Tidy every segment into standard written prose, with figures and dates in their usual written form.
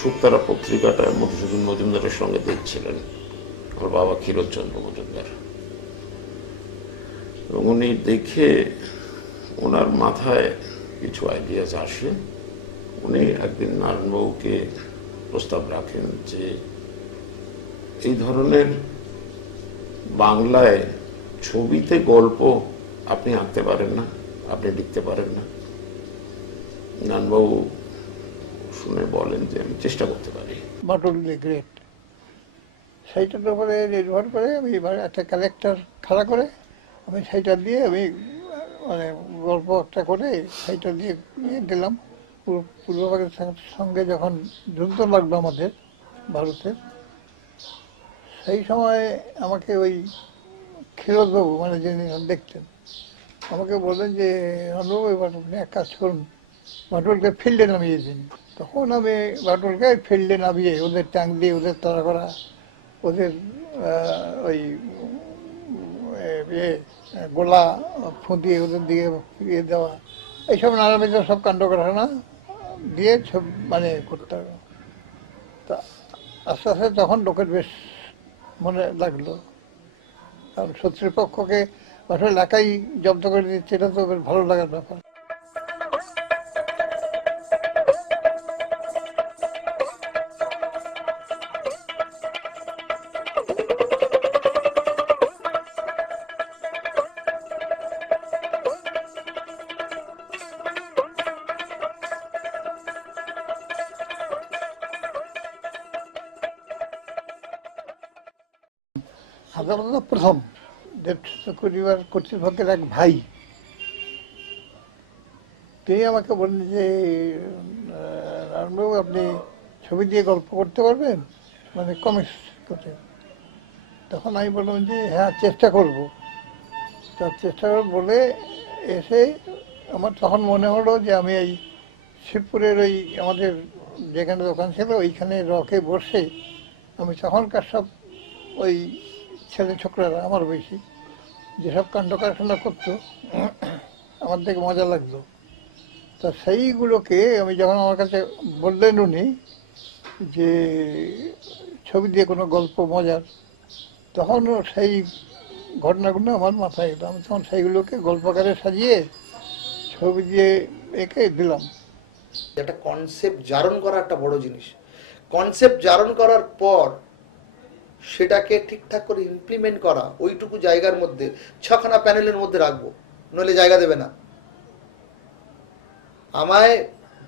শুকতারা পত্রিকাটা মধুসূদন মজুমদারের সঙ্গে দেখছিলেন, আমার বাবা ক্ষীরোদচন্দ্র মজুমদার। এবং উনি দেখে ওনার মাথায় কিছু আইডিয়াস আসে। উনি একদিন নারায়ণবাবুকে প্রস্তাব রাখেন যে এই ধরনের বাংলায় ছবিতে গল্প আপনি আঁকতে পারেন না, আপনি লিখতে পারেন না। নারায়ণবাবু শুনে বলেন যে আমি চেষ্টা করতে পারি। বাটুল দি গ্রেট, সেইটার উপরে নির্ভর করে আমি এবার একটা ক্যারেক্টার খাড়া করে আমি সেইটা দিয়ে আমি মানে গল্প একটা করে সেইটা দিয়ে দিলাম। পূর্ব পাকিস্তানের সঙ্গে যখন যুদ্ধ লাগলো আমাদের ভারতের, সেই সময় আমাকে ওই ক্ষীরোদবাবু মানে যিনি দেখতেন আমাকে বললেন যে রামবাবু এবার আপনি এক কাজ করুন, বাটুলকে ফিল্ডে নামিয়ে দিন। তখন আমি বাটুলকে ফিল্ডে নামিয়ে ওদের ট্যাঙ্ক দিয়ে ওদের তাড়া করা, ওদের ওই গোলা ফুঁদিয়ে ওদের দিকে ফিরিয়ে দেওয়া, এইসব নানাবিধ সব কাণ্ড কারখানা দিয়ে সব মানে করতে হবে। তা আস্তে আস্তে তখন লোকের বেশ মনে লাগলো, কারণ শত্রুপক্ষকে বাটুল একাই জব্দ করে দিচ্ছে, এটা তো বেশ ভালো লাগার ব্যাপার। সাধারণত প্রথম পরিবার কর্তৃপক্ষের এক ভাই তিনি আমাকে বললেন যে নারায়ণবাবু আপনি ছবি দিয়ে গল্প করতে পারবেন, মানে কমিক্স করতে। তখন আমি বললাম যে হ্যাঁ চেষ্টা করব। তার চেষ্টা করব বলে এসে আমার তখন মনে হলো যে আমি এই শিবপুরের ওই আমাদের যেখানে দোকান ছিল ওইখানে রকে বসে আমি তখনকার সব ওই ছেলে ছোকরারা আমার বেশি যেসব কাণ্ড কারখানা করতো আমার দেখে মজা লাগতো। তা সেইগুলোকে আমি যখন আমার কাছে বললেন উনি যে ছবি দিয়ে কোনো গল্প মজার, তখনও সেই ঘটনাগুলো আমার মাথায় এলো। আমি তখন সেইগুলোকে গল্পকারে সাজিয়ে ছবি দিয়ে এঁকে দিলাম। একটা কনসেপ্ট জারণ করা একটা বড় জিনিস। কনসেপ্ট জারণ করার পর সেটাকে ঠিকঠাক করে ইমপ্লিমেন্ট করা, ওইটুকু জায়গার মধ্যে 6খানা প্যানেলের মধ্যে রাখবো, নইলে জায়গা দেবে না আমায়,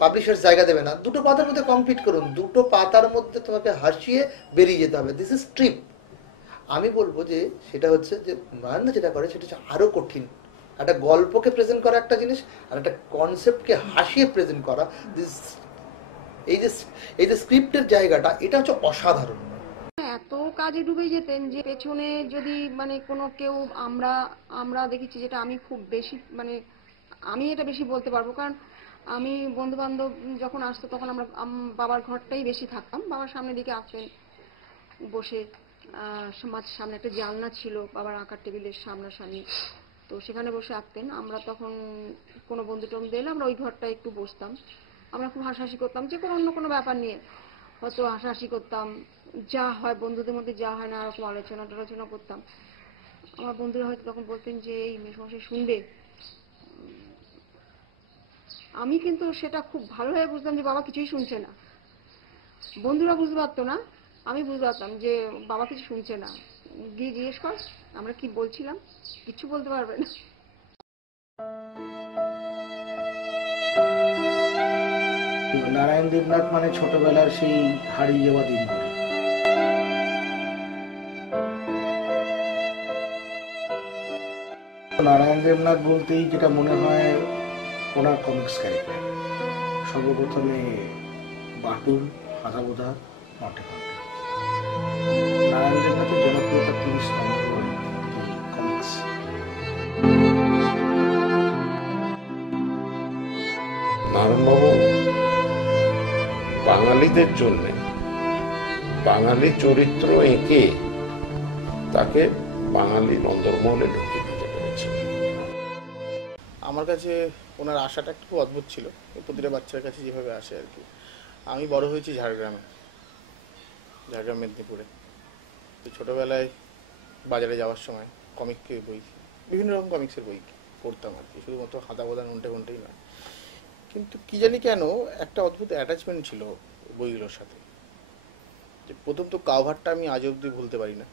পাবলিশার্স জায়গা দেবে না। দুটো পাতার মধ্যে কমপ্লিট করুন, দুটো পাতার মধ্যে তোমাকে হাসিয়ে বেরিয়ে যেতে হবে। This is trip. আমি বলবো যে সেটা হচ্ছে যে নারায়ণ যেটা করে সেটা হচ্ছে আরো কঠিন। একটা গল্পকে প্রেজেন্ট করা একটা জিনিস, আর একটা কনসেপ্টকে হাসিয়ে প্রেজেন্ট করা, এই যে স্ক্রিপ্টের জায়গাটা, এটা হচ্ছে অসাধারণ। এত কাজে ডুবে যেতেন যে পেছনে যদি মানে কোনো কেউ আমরা দেখেছি, যেটা আমি খুব বেশি মানে আমি এটা বেশি বলতে পারবো, কারণ আমি বন্ধু বান্ধব যখন আসতো তখন আমরা বাবার ঘরটাই বেশি থাকতাম। বাবার সামনের দিকে আসতেন বসে, সামনে একটা জানলা ছিল বাবার আঁকার টেবিলের সামনাসামনি, তো সেখানে বসে আঁকতেন। আমরা তখন কোনো বন্ধু টন্ধু এলে আমরা ওই ঘরটায় একটু বসতাম, আমরা খুব হাসাহাসি করতাম, যে কোনো অন্য কোনো ব্যাপার নিয়ে হয়তো হাসাহাসি করতাম, যা হয় বন্ধুদের মধ্যে যা হয় না রকম আলোচনা করতাম। আমার বন্ধুরা হয়তো তখন বলতেন যে এই মেসমশাই শুনবে। আমি কিন্তু সেটা খুব ভালোভাবে বুঝতাম যে বাবা কিছুই শুনছে না। বন্ধুরা বুঝতে পারতো না, আমি বুঝতে পারতাম যে বাবা কিছু শুনছে না। গিয়ে জিজ্ঞেস কর আমরা কি বলছিলাম, কিছু বলতে পারবে না। নারায়ণ দেবনাথ মানে ছোটবেলার সেই হারিয়ে যাওয়া দিনগুলো। নারায়ণ দেবনাথ বলতেই যেটা মনে হয় ওনার কমিক্স ক্যারেক্টার, সর্বপ্রথমে বাটুল, হাঁদাবোধা, নটে ঘন্টা। নারায়ণ দেবনাথের জনপ্রিয়তা 30 নম্বর কমিক্স। নারায়ণবাবু বাঙালিদের জন্য বাঙালি চরিত্র এঁকে তাকে বাঙালি অন্দরমহলে ঢুকিয়ে দিতে পেরেছে। আমার কাছে ওনার আশাটা একটু অদ্ভুত ছিল, প্রতিটা বাচ্চার কাছে যেভাবে আসে আর কি। আমি বড় হয়েছি ঝাড়গ্রাম মেদিনীপুরে। তো ছোটোবেলায় বাজারে যাওয়ার সময় কমিকের বই, বিভিন্ন রকম কমিক্সের বই পড়তাম আর কি, শুধুমাত্র হাদা বোদা নন্টে ফন্টেই নয়। কিন্তু কি জানি কেন একটা অদ্ভুত অ্যাটাচমেন্ট ছিল বইগুলোর সাথে। যে প্রথম তো কাভারটা আমি আজ অবধি ভুলতে পারি না।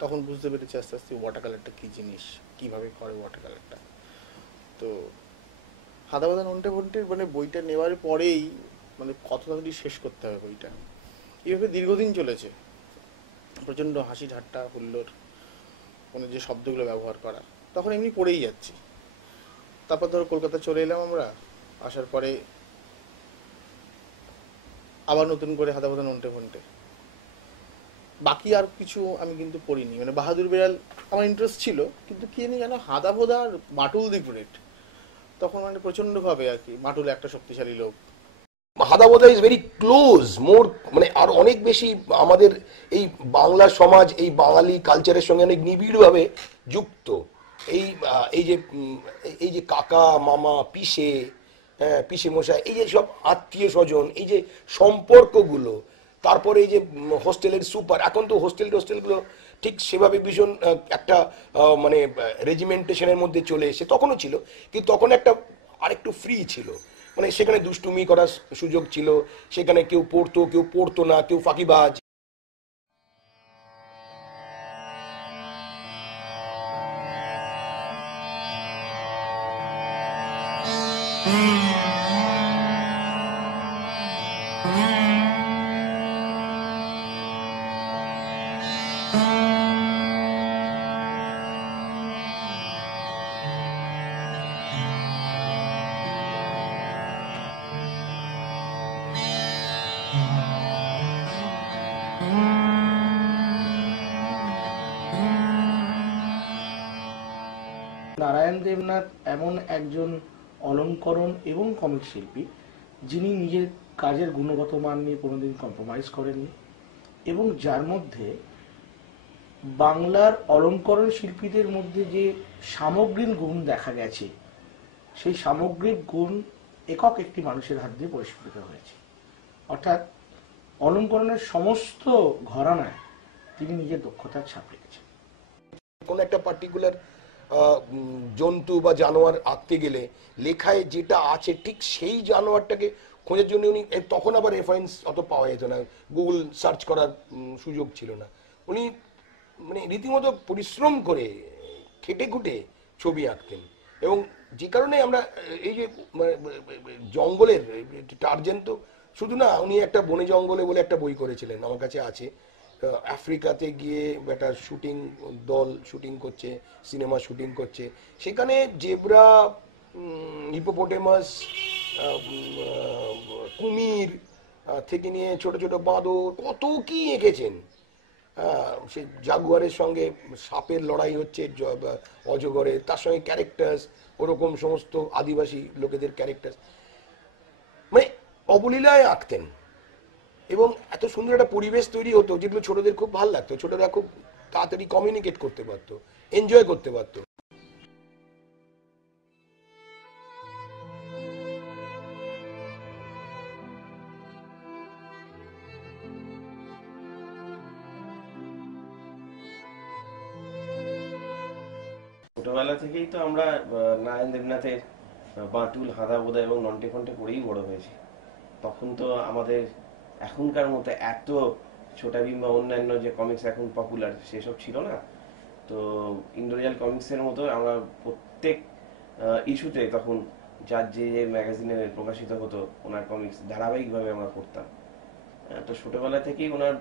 তখন বুঝতে পেরেছি আস্তে আস্তে ওয়াটার কালারটা কী জিনিস, কীভাবে করে ওয়াটার কালারটা। তো হাদা বোদা নন্টে ফন্টের মানে বইটা নেওয়ার পরেই মানে কত তাড়াতাড়ি শেষ করতে হবে বইটা, এইভাবে দীর্ঘদিন চলেছে। প্রচণ্ড হাসি ঠাট্টা হুল্লোড়, মানে যে শব্দগুলো ব্যবহার করা, তখন এমনি পড়েই যাচ্ছি। তারপর ধরো কলকাতা চলে এলাম আমরা, আসার পরে আবার নতুন করে হাদা বোদা নন্টে ফন্টে, বাকি আর কিছু আমি কিন্তু পড়িনি। মানে বাহাদুর বিড়াল আমার ইন্টারেস্ট ছিল, কিন্তু কি জানি যেন হাদা বোদা আর মাটুল দি গ্রেট, তখন মানে প্রচণ্ডভাবে আর কি, মাটুল একটা শক্তিশালী লোক। হাদা বোদা ইজ ভেরি ক্লোজ, মোর মানে আর অনেক বেশি আমাদের এই বাংলা সমাজ, এই বাঙালি কালচারের সঙ্গে অনেক নিবিড়ভাবে যুক্ত। এই যে কাকা মামা পিসে, পিসে মশাই, এই যে সব আত্মীয় স্বজন, এই যে সম্পর্কগুলো, তারপরে এই যে হোস্টেলের সুপার, এখন তো হোস্টেলগুলো ঠিক সেভাবে ভীষণ একটা মানে রেজিমেন্টেশনের মধ্যে চলে এসে, তখনও ছিল, কিন্তু তখন একটা আরেকটু ফ্রি ছিল, মানে সেখানে দুষ্টুমি করার সুযোগ ছিল, সেখানে কেউ পড়তো না, কেউ ফাঁকিবাজ। নারায়ণ দেবনাথ এমন একজন অলংকরণ এবং কমিক শিল্পী যিনি নিজের কাজের গুণগত মান নিয়ে কোনোদিন কম্প্রোমাইজ করেননি, এবং যার মধ্যে বাংলার অলংকরণ শিল্পীদের মধ্যে যে সামগ্রিক গুণ দেখা গেছে, সেই সামগ্রিক গুণ একক একটি মানুষের হাত দিয়ে পরিস্ফুটিত হয়েছে। অর্থাৎ অলংকরণের সমস্ত ঘরানায় তিনি নিজের দক্ষতার ছাপ রেখেছেন। কোনো একটা পার্টিকুলার জন্তু বা জানোয়ার আঁকতে গেলে লেখায় যেটা আছে ঠিক সেই জানোয়ারটাকে খোঁজার জন্য উনি, তখন আবার রেফারেন্স অত পাওয়া যেত না, গুগল সার্চ করার সুযোগ ছিল না, উনি মানে রীতিমতো পরিশ্রম করে খেটে খুঁটে ছবি আঁকতেন। এবং যে কারণে আমরা এই যে জঙ্গলের টার্জেন, তো শুধু না, উনি একটা বনে জঙ্গলে বলে একটা বই করেছিলেন, আমার কাছে আছে। আফ্রিকাতে গিয়ে একটা শুটিং দল শুটিং করছে, সিনেমা শুটিং করছে, সেখানে জেব্রা, হিপোপটেমাস, কুমির থেকে নিয়ে ছোট ছোট বাঁদর, কত কি এঁকেছেন। সে জাগুয়ারের সঙ্গে সাপের লড়াই হচ্ছে, অজগরের, তার সঙ্গে ক্যারেক্টার্স, ওরকম সমস্ত আদিবাসী লোকেদের ক্যারেক্টার্স, মানে অবলীলায় আঁকতেন। এবং এত সুন্দর একটা পরিবেশ তৈরি হতো যেগুলো ছোটদের খুব ভালো লাগতো, ছোটরা খুব তাড়াতাড়ি কমিউনিকেট করতে পারতো, এনজয় করতে পারতো। ছোটবেলা থেকেই তো আমরা নারায়ণ দেবনাথের বাঁটুল, হাদা বোদা এবং নন্টে ফন্টে পড়েই বড় হয়েছি। তখন তো আমাদের এখনকার মতো এত ছোটা ভীম বা অন্যান্য যে কমিক্স এখন পপুলার সেসব ছিল না। তো ইন্দ্রজাল কমিক্সের মতো আমরা প্রত্যেক ইস্যুতে তখন যার যে ম্যাগাজিনে প্রকাশিত হতো ওনার কমিক্স ধারাবাহিকভাবে আমরা পড়তাম। তো ছোটবেলা থেকেই ওনার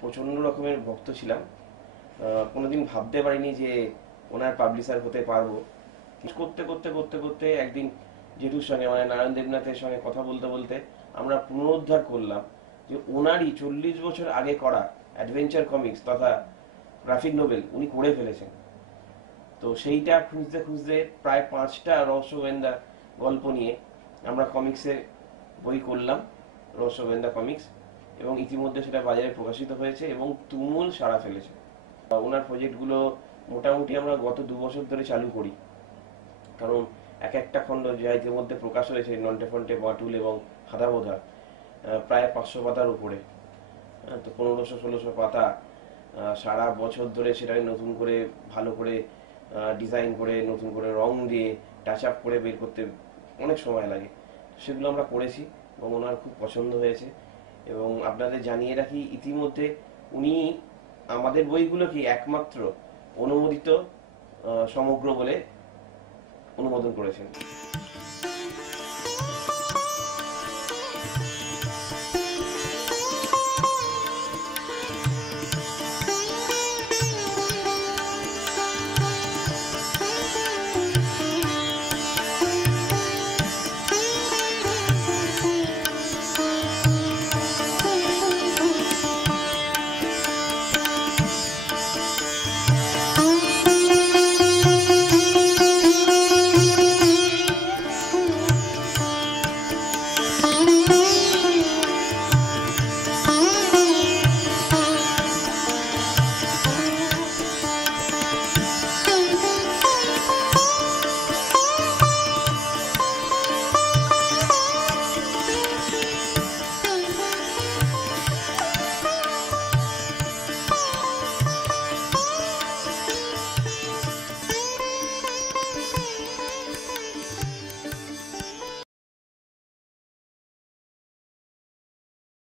প্রচন্ড রকমের ভক্ত ছিলাম। কোনোদিন ভাবতে পারিনি যে ওনার পাবলিশার হতে পারবো। করতে করতে করতে করতে একদিন জেঠুর সঙ্গে, মানে নারায়ণ দেবনাথের সঙ্গে কথা বলতে বলতে আমরা পুনরুদ্ধার করলাম যে ওনারই 40 বছর আগে করা অ্যাডভেঞ্চার কমিক্স তথা গ্রাফিক নোভেল উনি করে ফেলেছেন। তো সেইটা খুঁজতে খুঁজতে প্রায় 5টা রহস্যগোয়েন্দা গল্প নিয়ে আমরা কমিক্সে বই করলাম, রহস্যগোয়েন্দা কমিক্স, এবং ইতিমধ্যে সেটা বাজারে প্রকাশিত হয়েছে এবং তুমুল সাড়া ফেলেছে। ওনার প্রজেক্টগুলো মোটামুটি আমরা গত 2 বছর ধরে চালু করি, কারণ এক একটা খণ্ড যা ইতিমধ্যে প্রকাশ হয়েছে নন্টে ফন্টে, বাঁটুল এবং হাদাবোধা প্রায় 500 পাতার উপরে, তো 1500-1600 পাতা, সারা বছর ধরে সেটাকে নতুন করে ভালো করে ডিজাইন করে নতুন করে রং দিয়ে টাচ আপ করে বের করতে অনেক সময় লাগে। সেগুলো আমরা করেছি এবং ওনার খুব পছন্দ হয়েছে। এবং আপনাদের জানিয়ে রাখি, ইতিমধ্যে উনি আমাদের বইগুলোকে একমাত্র অনুমোদিত সমগ্র বলে অনুমোদন করেছেন।